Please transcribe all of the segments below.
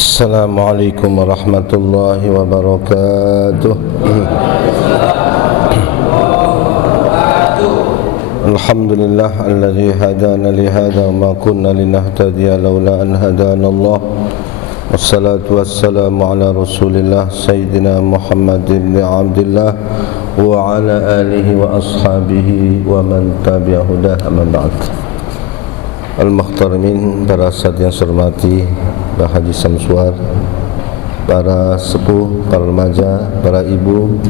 Assalamualaikum warahmatullahi wabarakatuh. Alhamdulillah alladzi hadana li hadza ma kunna linahtadiya laula an hadana Allah. Wassalatu wassalamu ala Rasulillah Sayyidina Muhammad ibn Abdullah wa ala alihi wa ashabihi wa man tabi'ahu dah amma ba'd. Al-Muhtarimin, para sahabat yang saya hormati, Pak Haji Samsuar, para sepuh, para remaja, para ibu,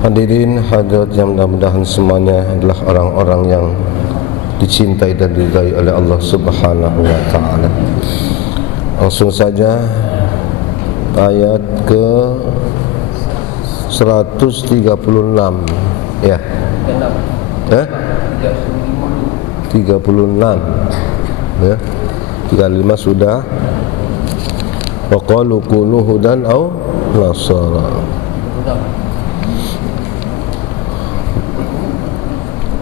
hadirin hadirat yang mudah-mudahan semuanya adalah orang-orang yang dicintai dan diridai oleh Allah Subhanahu wa taala. Langsung saja ayat ke 136 ya. 36 ya. 35 sudah. Wa qalu kunu hudan aw nasara.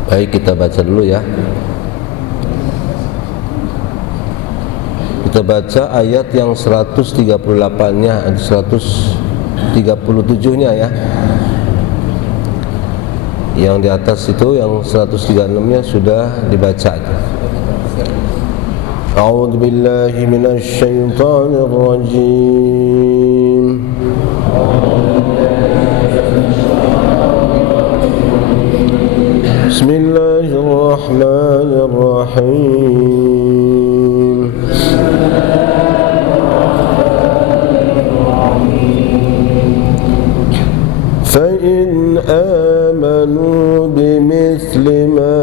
Baik, kita baca dulu ya. Kita baca ayat yang 138-nya, 137-nya ya. Yang di atas itu yang 136-nya sudah dibaca. A'udzu billahi minasy syaithanir rajim. Bismillahirrahmanirrahim. Fa in amanu bimithli ma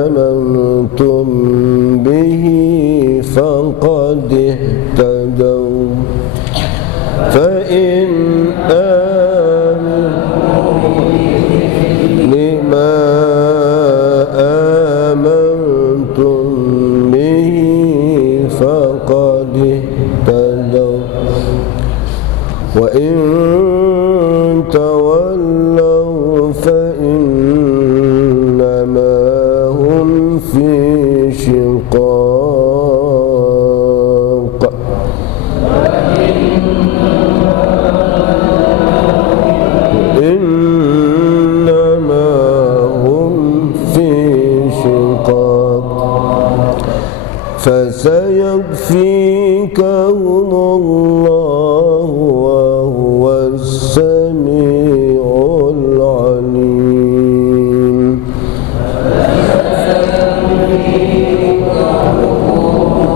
amantum bihi faqad ihtadaw. Fa in amanu lima amantum bihi faqad ihtadaw. Wa in tawallaw fa innama hum fi shiqaq. Innama hum fi shiqaq. Fasayakfikahumullahu wa huwas sami'ul alim.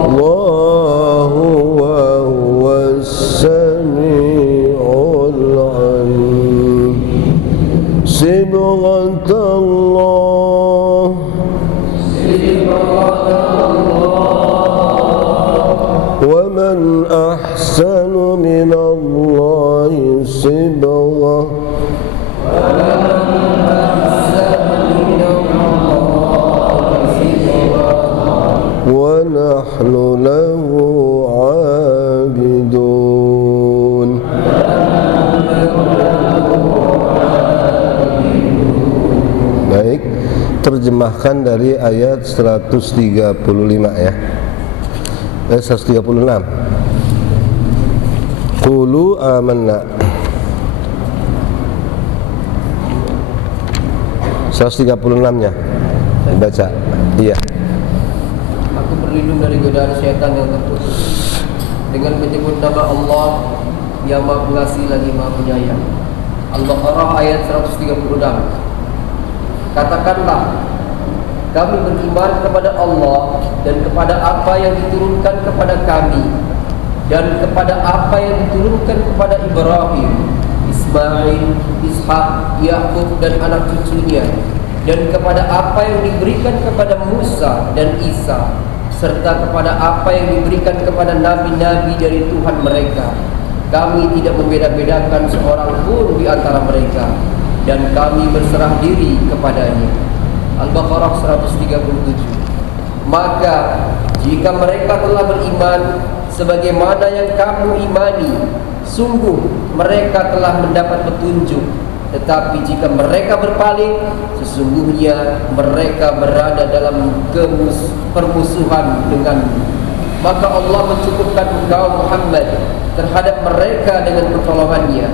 Allahu wa huwas sami'ul alim. Sibghatallah, wa man ahsanu minallahi sibghah. Wa nahnu lahu 'abidun. Baik, terjemahkan dari ayat 135 ya. 136. Qulu amanna. 136-nya dibaca. Iya. Aku berlindung dari godaan syaitan yang terkutuk dengan menyebut nama Allah yang Maha Pengasih lagi Maha Penyayang. Al-Baqarah ayat 136. Katakanlah, kami beriman kepada Allah dan kepada apa yang diturunkan kepada kami dan kepada apa yang diturunkan kepada Ibrahim, Ismail, Ishak, Yakub dan anak cucunya, dan kepada apa yang diberikan kepada Musa dan Isa, serta kepada apa yang diberikan kepada nabi-nabi dari Tuhan mereka. Kami tidak membeda-bedakan seorang pun di antara mereka, dan kami berserah diri kepadanya. Al-Baqarah 137. Maka jika mereka telah beriman sebagaimana yang kamu imani, sungguh mereka telah mendapat petunjuk. Tetapi jika mereka berpaling, sesungguhnya mereka berada dalam permusuhan denganmu. maka Allah mencukupkan engkau Muhammad terhadap mereka dengan pertolongannya,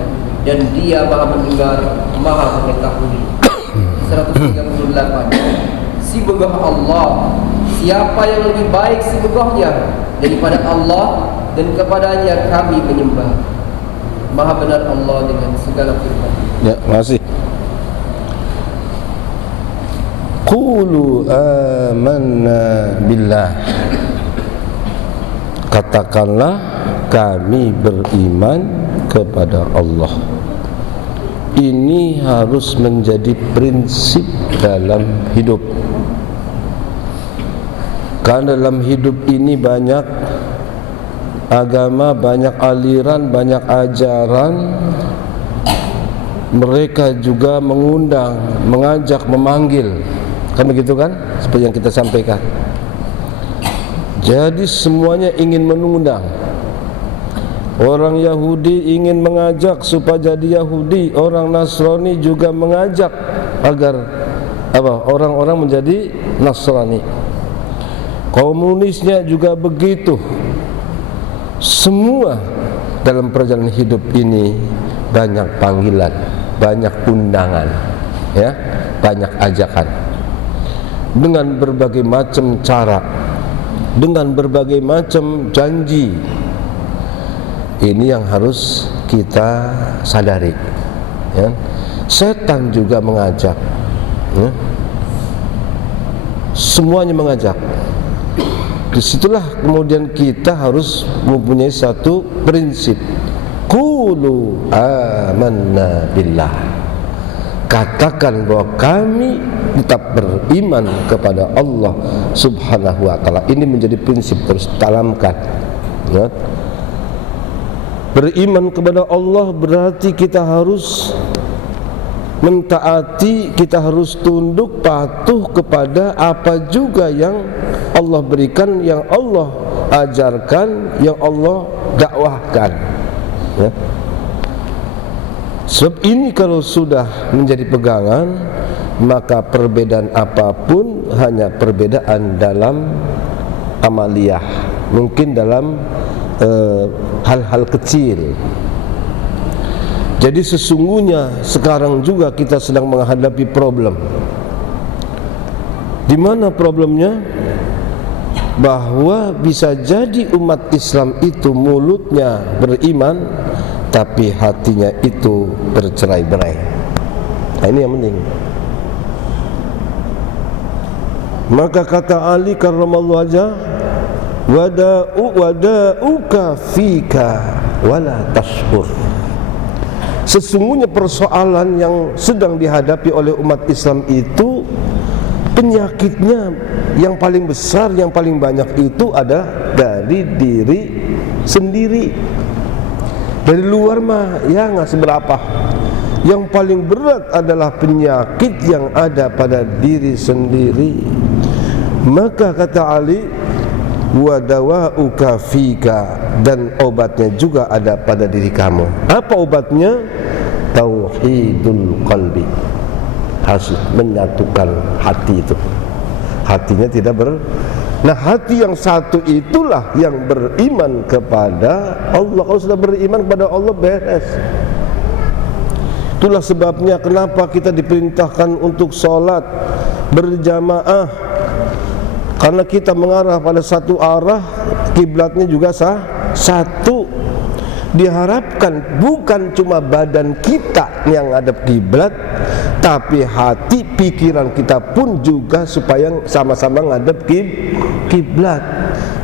dan Dia Maha mendengar, Maha mengetahui. 138. Si begah Allah, siapa yang lebih baik si begahnya daripada Allah, dan kepadanya kami menyembah. Maha benar Allah dengan segala firman. Ya, makasih. Qulu amanna billah. Katakanlah kami beriman kepada Allah. Ini harus menjadi prinsip dalam hidup. Karena dalam hidup ini banyak agama, banyak aliran, banyak ajaran. Mereka juga mengundang, mengajak, memanggil. Kan begitu kan? Seperti yang kita sampaikan. Jadi semuanya ingin mengundang. Orang Yahudi ingin mengajak supaya jadi Yahudi, orang Nasrani juga mengajak agar orang-orang menjadi Nasrani. Komunisnya juga begitu. Semua dalam perjalanan hidup ini banyak panggilan, banyak undangan, ya, banyak ajakan dengan berbagai macam cara, dengan berbagai macam janji. Ini yang harus kita sadari, ya. Setan juga mengajak, ya. Semuanya mengajak. Disitulah kemudian kita harus mempunyai satu prinsip. Qulu amanna billah. Katakan bahwa kami tetap beriman kepada Allah Subhanahu wa ta'ala. Ini menjadi prinsip terus tanamkan, ya. Beriman kepada Allah berarti kita harus mentaati, kita harus tunduk patuh kepada apa juga yang Allah berikan, yang Allah ajarkan, yang Allah dakwahkan, ya. Sebab ini kalau sudah menjadi pegangan, maka perbedaan apapun hanya perbedaan dalam amaliyah, mungkin dalam hal-hal kecil. Jadi sesungguhnya sekarang juga kita sedang menghadapi problem. Di mana problemnya? Bahwa bisa jadi umat Islam itu mulutnya beriman, tapi hatinya itu bercerai-berai. Nah, ini yang penting. Maka kata Ali karramallahu wajhah, wada'uka fika wala tashkur. Sesungguhnya persoalan yang sedang dihadapi oleh umat Islam itu, penyakitnya yang paling besar, yang paling banyak itu ada dari diri sendiri. Dari luar mah ya nggak seberapa. Yang paling berat adalah penyakit yang ada pada diri sendiri. Maka kata Ali, wa dawa'uka fika, dan obatnya juga ada pada diri kamu. Apa obatnya? Tauhidul qalbi. Harus menyatukan hati itu. Hatinya tidak Nah, hati yang satu itulah yang beriman kepada Allah. Kalau sudah beriman kepada Allah, beres. Itulah sebabnya kenapa kita diperintahkan untuk sholat berjamaah. Karena kita mengarah pada satu arah, kiblatnya juga satu. Diharapkan bukan cuma badan kita yang ngadep kiblat, tapi hati, pikiran kita pun juga supaya sama-sama ngadep kiblat.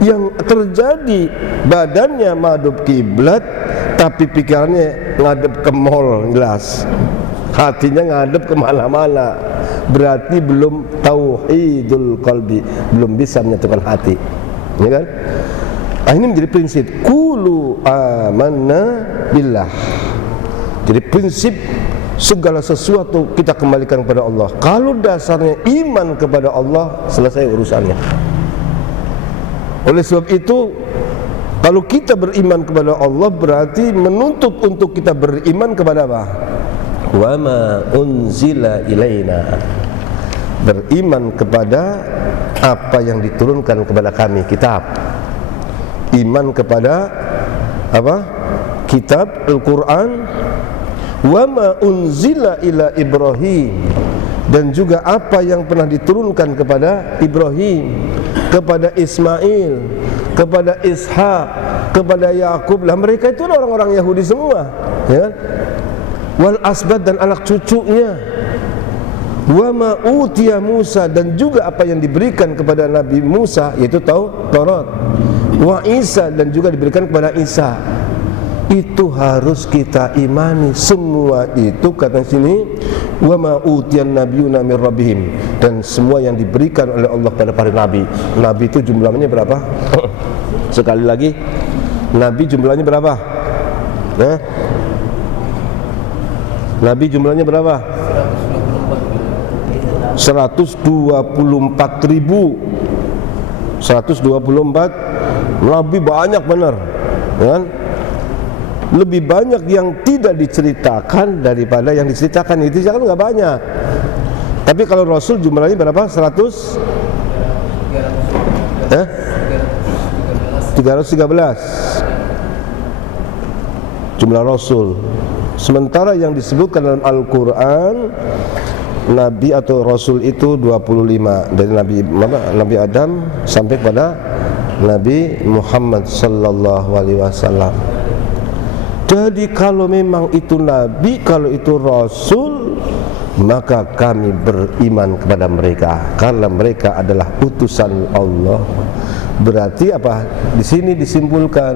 Yang terjadi badannya madhep kiblat, tapi pikirannya ngadep ke mall, jelas. Hatinya ngadep kemana-mana, berarti belum tauhidul qalbi, belum bisa menyatukan hati, ya kan? Nah, ini menjadi prinsip qulu amanna billah. Jadi prinsip segala sesuatu kita kembalikan kepada Allah. Kalau dasarnya iman kepada Allah, selesai urusannya. Oleh sebab itu, kalau kita beriman kepada Allah berarti menuntut untuk kita beriman kepada apa? Wa ma unzila ilaina. Beriman kepada apa yang diturunkan kepada kami, kitab. iman kepada apa? Kitab Al-Quran, wa ma unzila ila Ibrahim, dan juga apa yang pernah diturunkan kepada Ibrahim, kepada Ismail, kepada Ishak, kepada Yakub. Lah mereka itu orang-orang Yahudi semua, ya. Wal asbad, dan anak cucunya. Wa ma utiya Musa, dan juga apa yang diberikan kepada Nabi Musa, yaitu Taurat. Wa Isa, dan juga diberikan kepada Isa. Itu harus kita imani. Semua itu kata sini, wa ma utiyan nabiyuna min rabbihim, dan semua yang diberikan oleh Allah kepada para nabi. Nabi itu jumlahnya berapa? Sekali lagi, nabi jumlahnya berapa? Nabi jumlahnya berapa? 124.000. 124 nabi, banyak benar, kan? Lebih banyak yang tidak diceritakan daripada yang diceritakan. Itu jangan nggak banyak. Tapi kalau Rasul jumlahnya berapa? 313 jumlah Rasul. Sementara yang disebutkan dalam Al-Quran, Nabi atau Rasul itu 25, dari Nabi Adam sampai pada Nabi Muhammad sallallahu alaihi wasallam. Jadi kalau memang itu Nabi, kalau itu Rasul, maka kami beriman kepada mereka karena mereka adalah utusan Allah. Berarti apa? Di sini disimpulkan,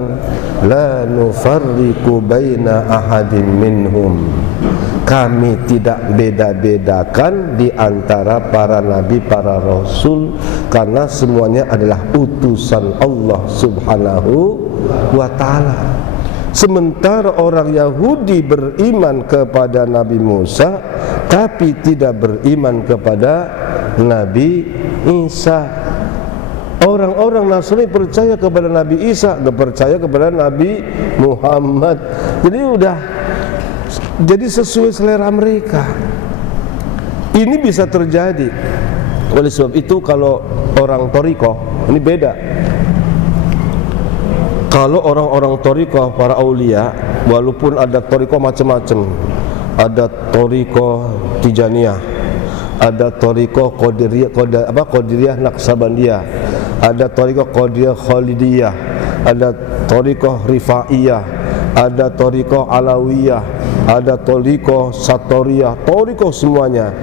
la nufarriqu baina ahadin minhum. Kami tidak beda-bedakan di antara para nabi, para rasul, karena semuanya adalah utusan Allah Subhanahu wa ta'ala. Sementara orang Yahudi beriman kepada Nabi Musa, tapi tidak beriman kepada Nabi Isa. Orang-orang Nasrani percaya kepada Nabi Isa, tidak percaya kepada Nabi Muhammad. Jadi sesuai selera mereka. Ini bisa terjadi. Oleh sebab itu kalau orang Thariqah, ini beda. Kalau orang-orang Thariqah, para aulia, walaupun ada Thariqah macam-macam, ada Thariqah Tijaniyah, ada Thariqah Qadiriyah Naqsabandiyah, ada Thariqah Qadiriyah Khalidiyah, ada Thariqah Rifaiyah, ada Thariqah Alawiyah, ada Thariqah Satoriyah. Thariqah semuanya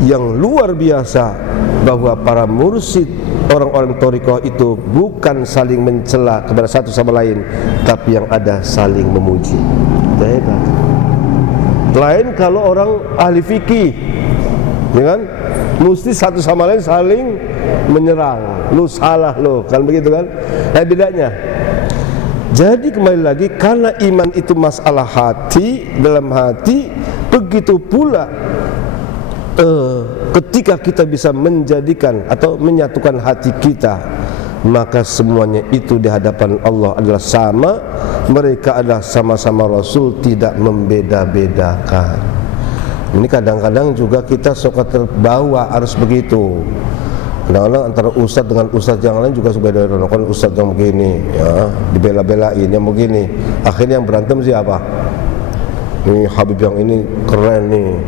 yang luar biasa, bahwa para mursyid orang-orang Thariqah itu bukan saling mencela kepada satu sama lain, tapi yang ada saling memuji. Hebat. Lain kalau orang ahli fikih, ya kan? Mesti satu sama lain saling menyerang. Lu salah lo, kan begitu kan? Nah bedanya. Jadi kembali lagi, karena iman itu masalah hati, dalam hati, begitu pula ketika kita bisa menjadikan atau menyatukan hati kita, maka semuanya itu di hadapan Allah adalah sama. Mereka adalah sama-sama Rasul, tidak membeda-bedakan. Ini kadang-kadang juga kita suka terbawa harus begitu. Kadang-kadang antara ustadz dengan ustadz yang lain juga beda. Kan ustadz yang begini, ya, dibela-belain yang begini. Akhirnya yang berantem siapa? Ini Habib yang ini keren nih,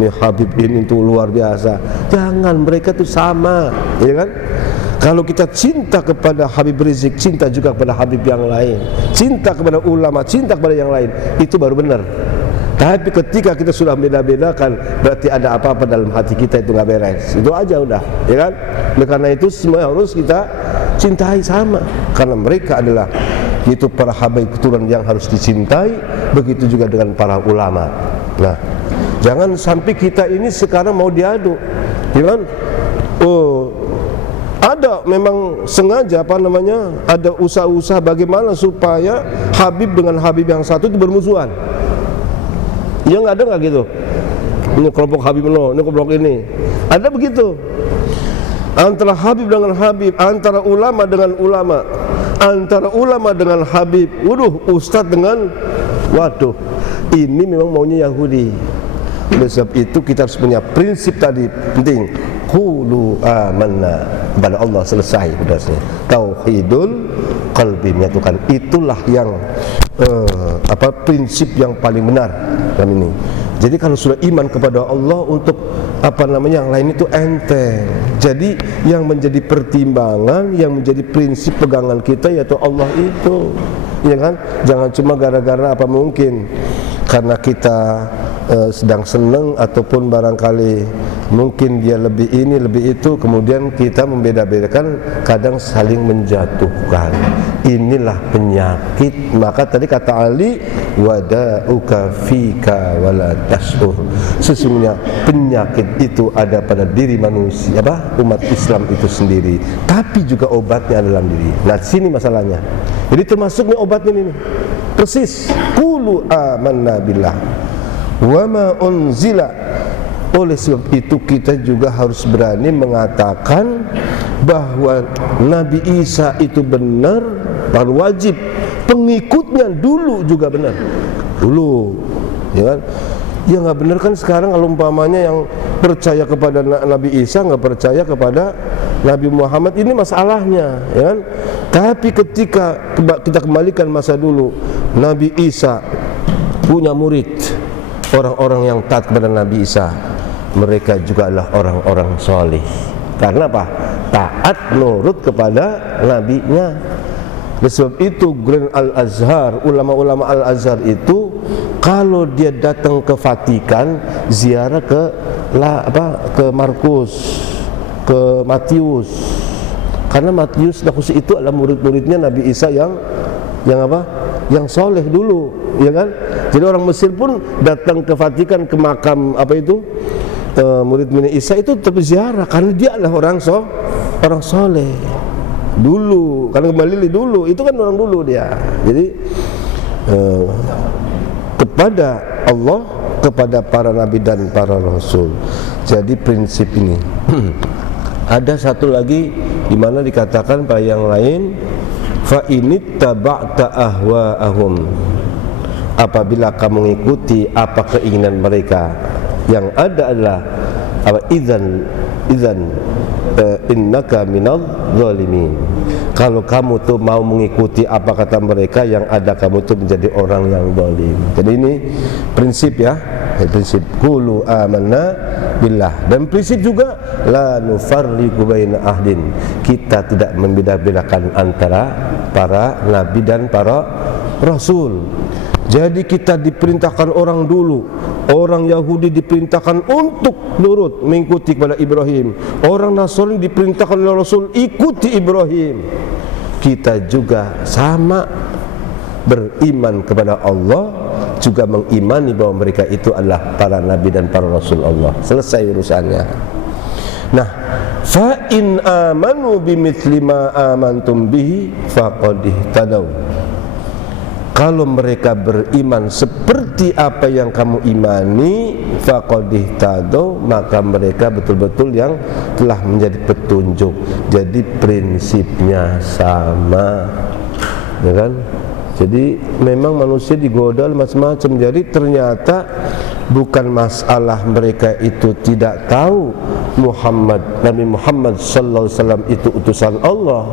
ini Habib ini tuh luar biasa. Jangan, mereka tuh sama, ya kan? Kalau kita cinta kepada Habib Rizik, cinta juga kepada Habib yang lain, cinta kepada ulama, cinta kepada yang lain, itu baru benar. Tapi ketika kita sudah beda-bedakan, berarti ada apa-apa dalam hati kita, itu nggak beres. Itu aja udah, ya kan? Oleh karena itu semua harus kita cintai sama, karena mereka adalah itu para habaib keturunan yang harus dicintai. Begitu juga dengan para ulama. Nah, jangan sampai kita ini sekarang mau diadu, ya kan? Oh, ada memang sengaja ada usaha-usaha bagaimana supaya Habib dengan Habib yang satu itu bermusuhan. Ya nggak ada nggak gitu? Ini kelompok Habib ini kelompok ini. Ada begitu. Antara Habib dengan Habib, antara ulama dengan ulama, antara ulama dengan Habib, ustadz dengan, ini memang maunya Yahudi. Oleh sebab itu kita harus punya prinsip tadi penting. Qulu amanna kepada Allah, selesai. Tauhidul qalbi, menyatukan. Itulah yang prinsip yang paling benar dalam ini. Jadi kalau sudah iman kepada Allah, untuk yang lain itu enteng. Jadi yang menjadi pertimbangan, yang menjadi prinsip pegangan kita yaitu Allah itu, ya kan? Jangan cuma gara-gara mungkin karena kita sedang senang ataupun barangkali mungkin dia lebih ini lebih itu, kemudian kita membeda-bedakan, kadang saling menjatuhkan. Inilah penyakit. Maka tadi kata Ali, wada'uka fika wala tashur, sesungguhnya penyakit itu ada pada diri manusia, umat Islam itu sendiri, tapi juga obatnya ada dalam diri. Nah sini masalahnya. Jadi termasuk nih obatnya ini persis, qulu amanna billah wa ma unzila. Oleh sebab itu kita juga harus berani mengatakan bahwa Nabi Isa itu benar, baru wajib. Pengikutnya dulu juga benar. Dulu, ya kan? Ya nggak benar kan sekarang kalau umpamanya yang percaya kepada Nabi Isa nggak percaya kepada Nabi Muhammad, ini masalahnya, ya kan? Tapi ketika kita kembalikan masa dulu, Nabi Isa punya murid, orang-orang yang taat kepada Nabi Isa, mereka juga adalah orang-orang soleh. Karena apa? Taat nurut kepada nabinya. Oleh sebab itu Grand Al-Azhar, ulama-ulama Al-Azhar itu kalau dia datang ke Vatikan, ziarah ke Markus, ke Matius. Karena Matius itu adalah murid-muridnya Nabi Isa yang soleh dulu, ya kan? Jadi orang Mesir pun datang ke Vatikan, ke makam murid-murid Isa itu tetap ziarah karena dia adalah orang soleh dulu, karena kembali dulu itu kan orang dulu dia. Jadi kepada Allah, kepada para nabi dan para rasul. Jadi prinsip ini. Ada satu lagi di mana dikatakan pada yang lain, fa inittaba'ta ahwa'ahum, apabila kamu mengikuti apa keinginan mereka, yang ada adalah idzan innaka minadh zalimin. Kalau kamu tuh mau mengikuti apa kata mereka, yang ada kamu tuh menjadi orang yang zalim. Jadi ini prinsip, ya, prinsip qulu amanna billah. Dan prinsip juga la nufarriqu baina ahdin, kita tidak membeda-bedakan antara para nabi dan para rasul. Jadi kita diperintahkan orang dulu, orang Yahudi diperintahkan untuk nurut mengikuti kepada Ibrahim, orang Nasrani diperintahkan oleh Rasul ikuti Ibrahim. Kita juga sama, beriman kepada Allah, juga mengimani bahwa mereka itu adalah para nabi dan para rasul Allah. Selesai urusannya. Nah, fa in amanu bimithli ma amantum bihi faqad ihtadaw. Kalau mereka beriman seperti apa yang kamu imani, faqad ihtadaw, maka mereka betul-betul yang telah menjadi petunjuk. Jadi prinsipnya sama, ya kan? Jadi memang manusia digoda macam-macam. Jadi ternyata bukan masalah mereka itu tidak tahu Nabi Muhammad sallallahu alaihi wasallam itu utusan Allah.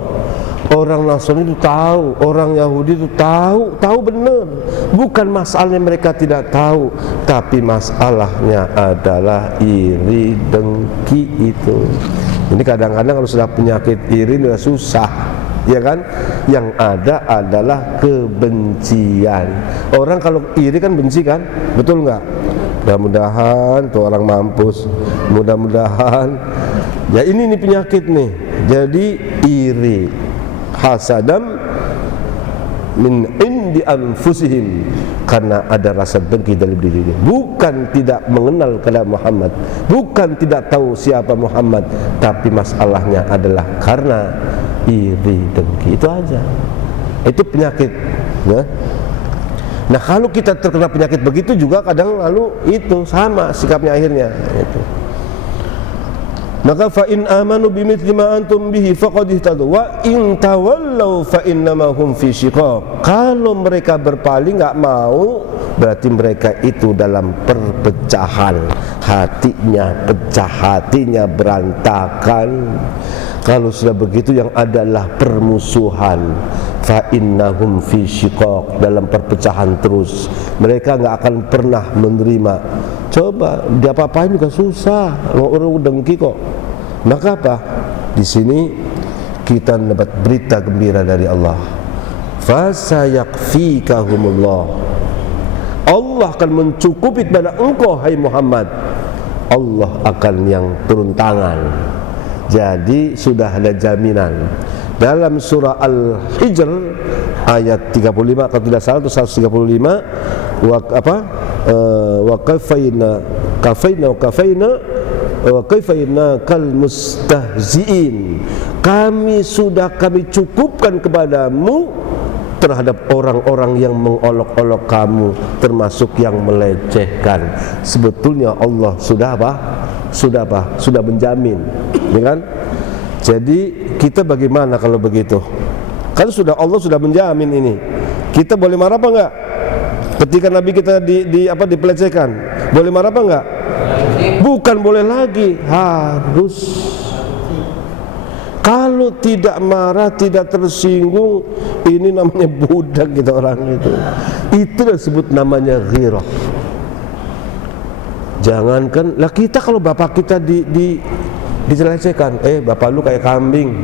Orang Nasrani itu tahu, orang Yahudi itu tahu benar. Bukan masalahnya mereka tidak tahu, tapi masalahnya adalah iri dengki itu. Ini kadang-kadang kalau sudah penyakit iri sudah susah, ya kan? Yang ada adalah kebencian. Orang kalau iri kan benci kan, betul nggak? Mudah-mudahan tuh orang mampus, mudah-mudahan. Ya ini penyakit nih. Jadi iri, hasadam min indi anfusihim, karena ada rasa dengki dalam dirinya. Bukan tidak mengenal kepada Muhammad, bukan tidak tahu siapa Muhammad, tapi masalahnya adalah karena iri dengki. Itu aja. Itu penyakit, ya. Nah kalau kita terkena penyakit begitu juga kadang lalu itu sama sikapnya akhirnya itu. Maka fa in amanu bimithli ma antum bihi faqad ihtadaw wa in tawallaw fa innama hum fi shiqaq. Kalau mereka berpaling, enggak mau, berarti mereka itu dalam perpecahan, hatinya pecah, hatinya berantakan. Kalau sudah begitu yang adalah permusuhan. fa innahum fi syiqaq, dalam perpecahan terus. Mereka nggak akan pernah menerima. Coba diapa-apain juga susah, orang dengki kok. Maka apa? Di sini kita dapat berita gembira dari Allah. Fa sayakfikahumullah, Allah akan mencukupi kepada engkau hai Muhammad. Allah akan yang turun tangan. Jadi sudah ada jaminan. Dalam surah Al-Hijr ayat 35 kalau tidak salah itu 135, wa kafaina kal mustahziin, kami cukupkan kepadamu terhadap orang-orang yang mengolok-olok kamu, termasuk yang melecehkan. Sebetulnya Allah sudah menjamin, ya kan? Jadi kita bagaimana kalau begitu? Kan Allah sudah menjamin ini. Kita boleh marah apa enggak? Ketika Nabi kita dipelecehkan, boleh marah apa enggak? Bukan boleh lagi, harus. Kalau tidak marah, tidak tersinggung, ini namanya budak gitu orang itu. Itu disebut namanya ghirah. Jangankan lah kita, kalau bapak kita dilecehkan, bapak lu kayak kambing,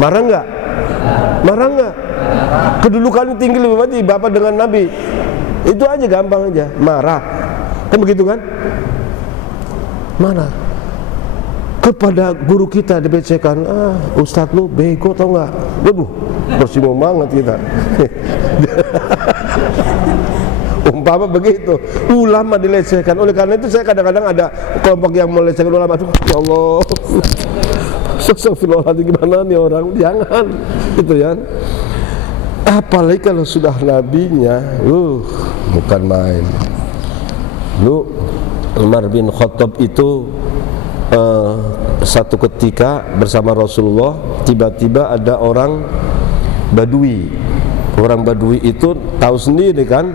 marah enggak? Marah enggak? Kedudukannya tinggi lebih banget bapak dengan Nabi. Itu aja, gampang aja, marah. Kan begitu kan? Marah. Kepada guru kita dilecehkan, ustadz lu bego tau enggak? Waduh, bersinggung banget kita. Umpama begitu, ulama dilecehkan. Oleh karena itu saya kadang-kadang ada kelompok yang melecehkan ulama. Aduh, ya Allah, astagfirullahaladzim, gimana nih orang? Jangan, gitu ya. Apalagi kalau sudah nabinya, bukan main. Lu Umar bin Khattab itu satu ketika bersama Rasulullah, tiba-tiba ada orang Badui. Orang Badui itu tahu sendiri kan,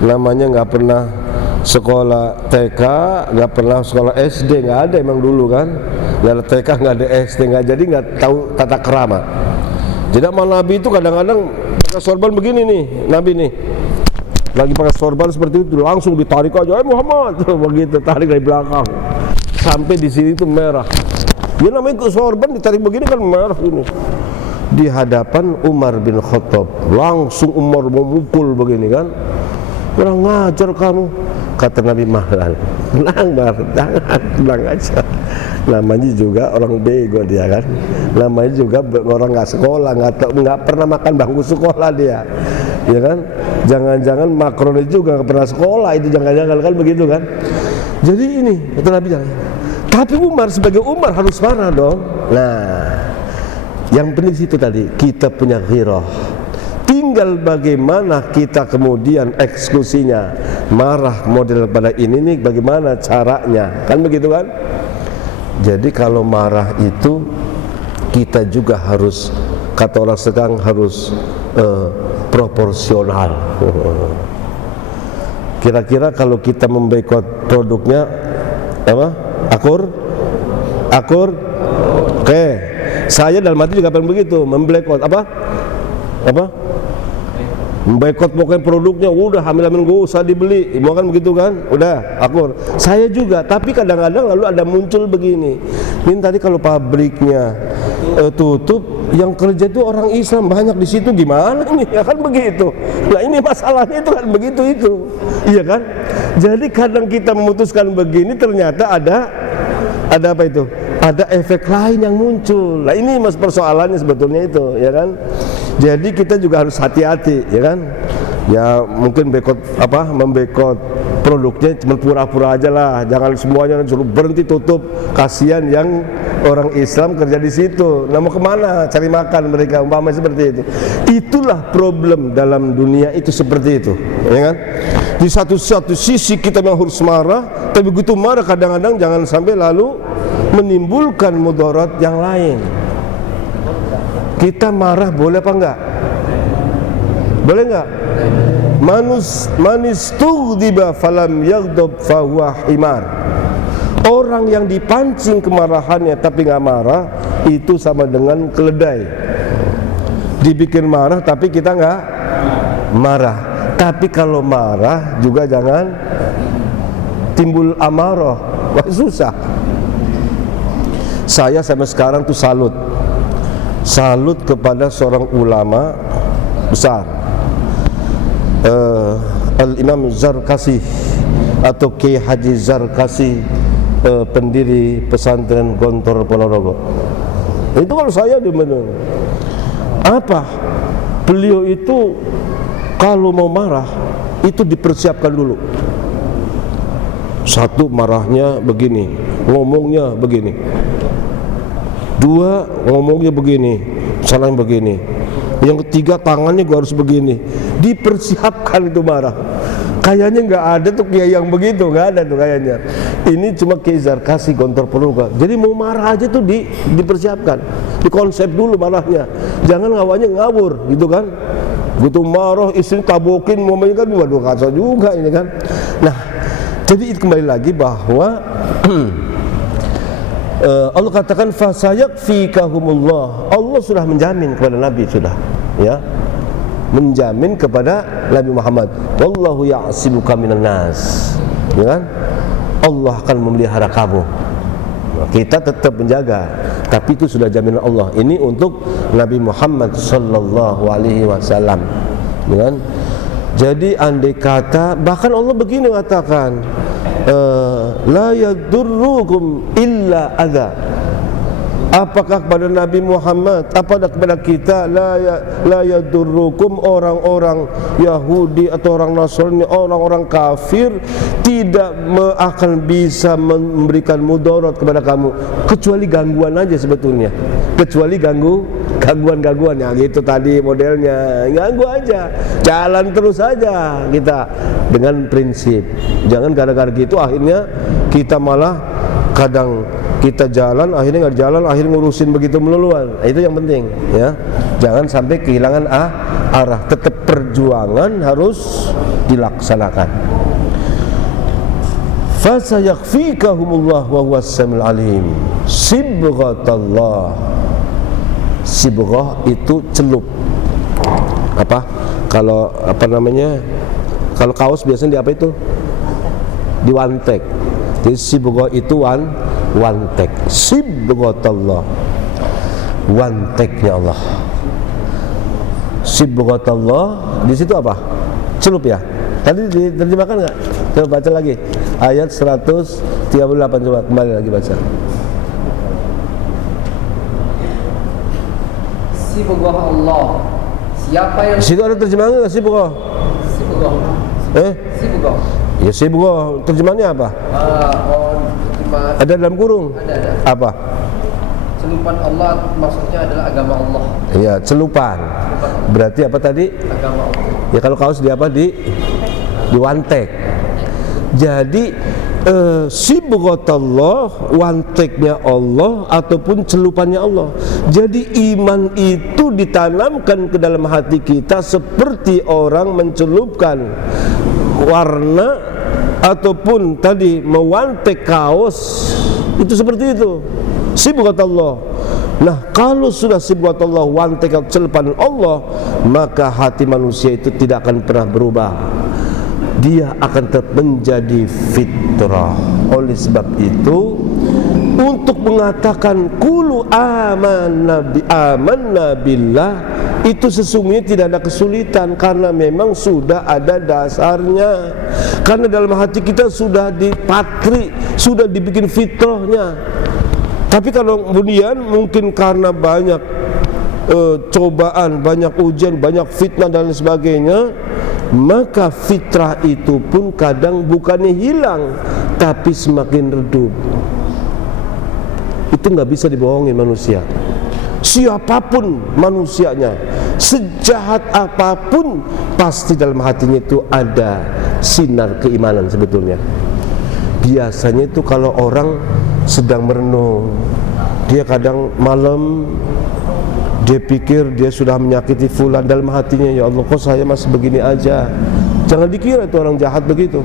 namanya nggak pernah sekolah TK, nggak pernah sekolah SD, nggak ada emang dulu kan, nggak ada TK, nggak ada SD, nggak, jadi nggak tahu tata kerama. Jadi sama Nabi itu kadang-kadang pakai sorban begini nih, Nabi nih lagi pakai sorban seperti itu, langsung ditarik aja, Muhammad, begitu, tarik dari belakang sampai di sini itu merah. Dia namanya sorban ditarik begini kan merah ini. Di hadapan Umar bin Khattab, langsung Umar memukul begini kan, kurang ngajar kamu. Kata Nabi, mahal, tenang aja. Namanya juga orang bego dia kan, namanya juga orang nggak sekolah, nggak pernah makan bangku sekolah dia, ya kan? Jangan-jangan makronnya juga nggak pernah sekolah, itu jangan-jangan kan begitu kan? Jadi ini kata Nabi jangan. Tapi Umar sebagai Umar harus marah dong. Nah, yang penting situ tadi, kita punya ghirah. Tinggal bagaimana kita kemudian eksekusinya. Marah model pada ini nih, bagaimana caranya, kan begitu kan? Jadi kalau marah itu kita juga harus, kata orang sekarang, harus proporsional. Kira-kira kalau kita memboikot produknya apa? Akur? Oke. Saya dalam hati juga pengen begitu, memboikot apa? Memboikot pokoknya produknya, udah hamil-hamil gak usah dibeli, mau kan begitu kan? Udah, akur. Saya juga, tapi kadang-kadang lalu ada muncul begini. Ini tadi kalau pabriknya tutup, yang kerja itu orang Islam banyak di situ, gimana ini? Ya kan begitu. Nah ini masalahnya itu kan begitu itu, iya kan? Jadi kadang kita memutuskan begini, ternyata ada apa itu? Ada efek lain yang muncul. Nah ini mas persoalannya sebetulnya itu, ya kan? Jadi kita juga harus hati-hati, ya kan? Ya mungkin membekot produknya cuma pura-pura aja lah, jangan semuanya suruh berhenti tutup. Kasihan yang orang Islam kerja di situ. Nah mau kemana? Cari makan mereka, umpama seperti itu. Itulah problem dalam dunia itu seperti itu, ya kan? Di satu sisi kita memang harus marah, tapi begitu marah kadang-kadang jangan sampai lalu menimbulkan mudarat yang lain. Kita marah boleh apa enggak? Boleh enggak? Manis tughdiba falam yaghdab fahuwa himar. Orang yang dipancing kemarahannya tapi enggak marah, itu sama dengan keledai. dibikin marah tapi kita nggak marah. Tapi kalau marah juga jangan timbul amarah. Wah, susah. Saya sampai sekarang tuh salut kepada seorang ulama besar, Al-Imam Zarkasi atau Kiai Haji Zarkasi, pendiri pesantren Gontor Ponorogo. Itu kalau saya dimenung apa, beliau itu kalau mau marah itu dipersiapkan dulu. Satu, marahnya begini, ngomongnya begini. Dua, ngomongnya begini, salahnya begini. Yang ketiga, tangannya gua harus begini. Dipersiapkan itu marah. Kayaknya nggak ada tuh kiai yang begitu, nggak ada tuh kayaknya. Ini cuma Kiai Zarkasi Gontor Ponorogo. Jadi mau marah aja tuh dipersiapkan, dikonsep dulu marahnya. Jangan awalnya ngawur, gitu kan? Gitu marah, istri tabokin, momennya kan waduh kacau juga ini kan. Nah, jadi kembali lagi bahwa Allah katakan fasayakfikahumullah. Allah sudah menjamin kepada Nabi, sudah ya, menjamin kepada Nabi Muhammad, wallahu ya'simuka minan nas, ya kan? Allah akan memelihara kamu. Kita tetap menjaga, tapi itu sudah jaminan Allah. Ini untuk Nabi Muhammad sallallahu alaihi wasallam, ya kan? Jadi andai kata, bahkan Allah begini mengatakan, la yadurrukum illa adza. Apakah kepada Nabi Muhammad, apakah kepada kita, la yadurrukum, orang-orang Yahudi atau orang Nasrani, orang-orang kafir tidak akan bisa memberikan mudarat kepada kamu, kecuali gangguan aja sebetulnya, kecuali gangguan-gangguan ya gitu tadi modelnya, ganggu aja, jalan terus aja kita dengan prinsip. Jangan gara-gara gitu akhirnya kita malah kadang kita jalan akhirnya nggak jalan, akhirnya ngurusin begitu meluluan. Itu yang penting ya, jangan sampai kehilangan arah. Tetap perjuangan harus dilaksanakan. Fasayakfikahumullah wa huwas samiul alim. Sibghatallah. Sibghah itu celup. Apa? Kalau apa namanya? Kalau kaos biasanya di apa itu? Di wantek. Jadi sibghah itu wantek. Sibghatallah, wanteknya Allah. Sibghatallah di situ apa? Celup ya. Tadi diterjemahkan nggak? Coba baca lagi ayat 138, coba kembali lagi baca. Sibghah Allah. Siapa yang? Di situ ada terjemahannya nggak sibghah? Sibghah. Sibghah. Ya sibghah terjemahannya apa? Ada dalam kurung? Ada. Apa? Celupan Allah maksudnya adalah agama Allah. Iya, celupan. Berarti apa tadi? Agama Allah. Ya kalau kaos di apa? Di wantek. Jadi sibghatallah, wanteknya Allah ataupun celupannya Allah. Jadi iman itu ditanamkan ke dalam hati kita seperti orang mencelupkan warna ataupun tadi mewantek kaos, itu seperti itu. Sibghatallah. Nah, kalau sudah sibghatallah, wantek celupan Allah, maka hati manusia itu tidak akan pernah berubah. Dia akan tetap menjadi fitrah. Oleh sebab itu, untuk mengatakan qulu amanna billah itu sesungguhnya tidak ada kesulitan, karena memang sudah ada dasarnya. Karena dalam hati kita sudah dipatri, sudah dibikin fitrahnya. Tapi kalau kemudian mungkin karena banyak cobaan, banyak ujian, banyak fitnah dan sebagainya, maka fitrah itu pun kadang bukannya hilang, tapi semakin redup. Itu nggak bisa dibohongin manusia. Siapapun manusianya, sejahat apapun, pasti dalam hatinya itu ada sinar keimanan sebetulnya. Biasanya itu kalau orang sedang merenung, dia kadang malam dia pikir dia sudah menyakiti fulan, dalam hatinya, ya Allah kok saya masih begini aja. Jangan dikira itu orang jahat begitu,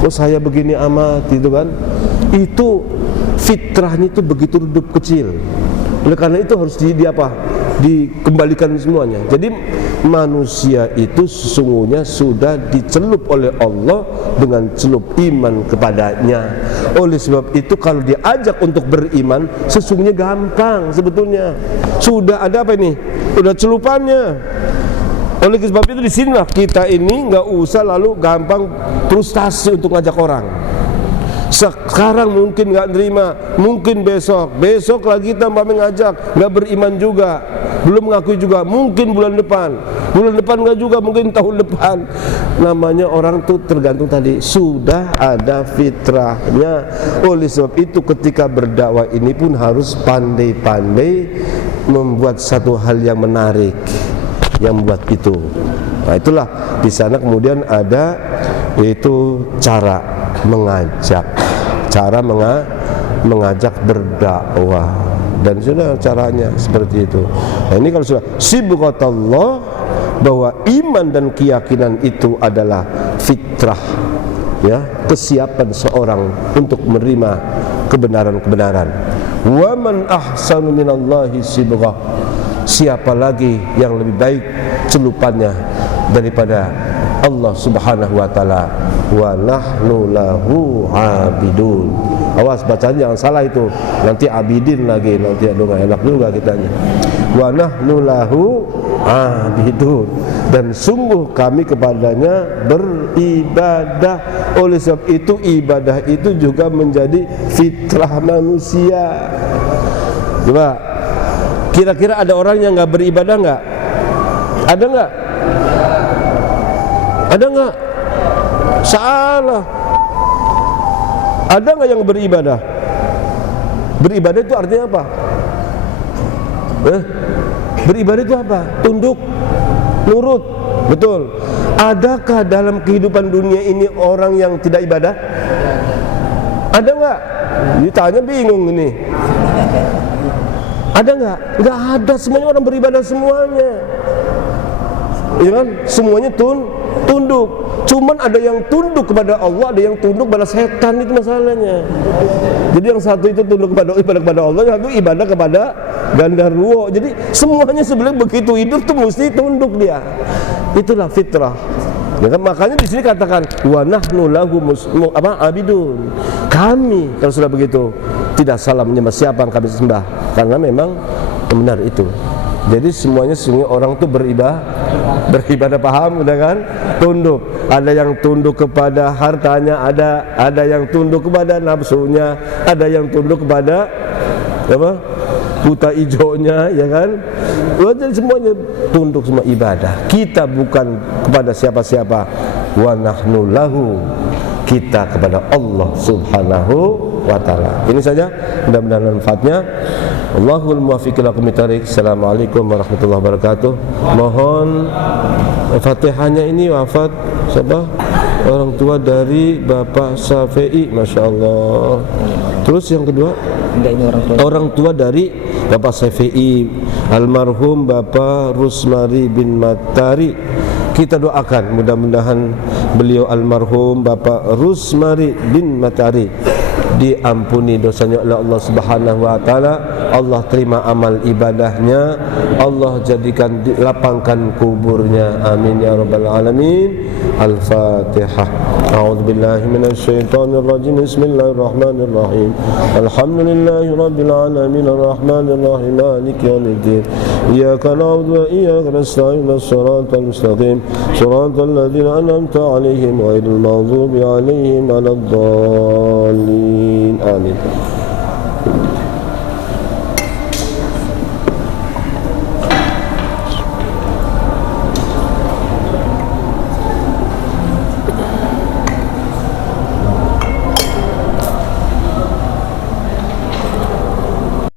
kok saya begini amat, gitu kan. Itu fitrahnya itu begitu redup kecil. Oleh karena itu harus dikembalikan semuanya. Jadi manusia itu sesungguhnya sudah dicelup oleh Allah dengan celup iman kepadanya. Oleh sebab itu kalau diajak untuk beriman sesungguhnya gampang sebetulnya. Sudah ada apa ini? Sudah celupannya. Oleh sebab itu di sinilah kita ini nggak usah lalu gampang frustasi untuk ngajak orang. Sekarang mungkin nggak nerima, mungkin besok lagi kita ngajak nggak beriman juga, belum mengakui juga, mungkin bulan depan nggak juga, mungkin tahun depan. Namanya orang tuh tergantung tadi, sudah ada fitrahnya. Oleh sebab itu ketika berdakwah ini pun harus pandai-pandai membuat satu hal yang menarik, yang membuat itu. Nah itulah di sana kemudian ada yaitu cara mengajak berdakwah, dan sudah caranya seperti itu. Nah ini kalau sudah sibghatullah, bahwa iman dan keyakinan itu adalah fitrah, ya, kesiapan seorang untuk menerima kebenaran-kebenaran. Wa man ahsanu minallahi sibghah, siapa lagi yang lebih baik celupannya daripada Allah Subhanahu wa taala. Wa nahnu lahu abidun. Awas bacanya jangan salah itu, nanti abidin lagi, nanti aduh gak enak juga kitanya. Wa nahnu lahu abidun, dan sungguh kami kepadanya beribadah. Oleh sebab itu ibadah itu juga menjadi fitrah manusia. Coba kira-kira ada orang yang nggak beribadah nggak? Ada nggak? Ada nggak? Salah. Ada nggak yang beribadah? Beribadah itu artinya apa? Beribadah itu apa? Tunduk, nurut, betul. Adakah dalam kehidupan dunia ini orang yang tidak ibadah? Ada nggak? Ditanya bingung ini. Ada nggak? Nggak ada. Semuanya orang beribadah semuanya. Ya kan? Semuanya tunduk. Cuman ada yang tunduk kepada Allah, ada yang tunduk kepada setan, itu masalahnya. Jadi yang satu itu tunduk kepada Allah, yang satu ibadah kepada gandarwo. Jadi semuanya sebenarnya begitu hidup tuh mesti tunduk dia. Itulah fitrah. Ya kan? Makanya di sini katakan wa nahnu lahu abidun. Kami kalau sudah begitu tidak salah menyembah siapa yang kami sembah, karena memang benar itu. Jadi semuanya orang tuh beribadah, paham udah kan? Tunduk. Ada yang tunduk kepada hartanya, ada yang tunduk kepada nafsunya, ada yang tunduk kepada apa? Buta ijonya, ya kan? Jadi semuanya tunduk, semua ibadah. Kita bukan kepada siapa-siapa. Wa nahnu lahu, kita kepada Allah Subhanahu wa taala. Ini saja, mudah-mudahan manfaatnya. Allahul muwaffiq ila aqwamit thariq. Assalamualaikum warahmatullahi wabarakatuh. Mohon Fatihahnya ini wafat siapa? Orang tua dari Bapak Syafi'i, Masya Allah. Terus yang kedua? Enggak, ini orang tua dari Bapak Syafi'i, almarhum Bapak Rusmari bin Matari. Kita doakan mudah-mudahan beliau almarhum Bapak Rusmari bin Matari diampuni dosanya oleh Allah Subhanahu wa taala. Allah terima amal ibadahnya, Allah jadikan lapangkan kuburnya, amin ya rabbal alamin. Al-Fatihah. A'udzubillahi minasyaitonir rajim. Bismillahirrahmanirrahim. Alhamdulillahi rabbil alamin arrahmanir rahim maliki yaumiddin. Iyyaka na'budu wa iyyaka nasta'in. Shiratal mustaqim. Shiratal ladzina an'amta 'alaihim ghairil maghdubi 'alaihim waladdallin. Amin.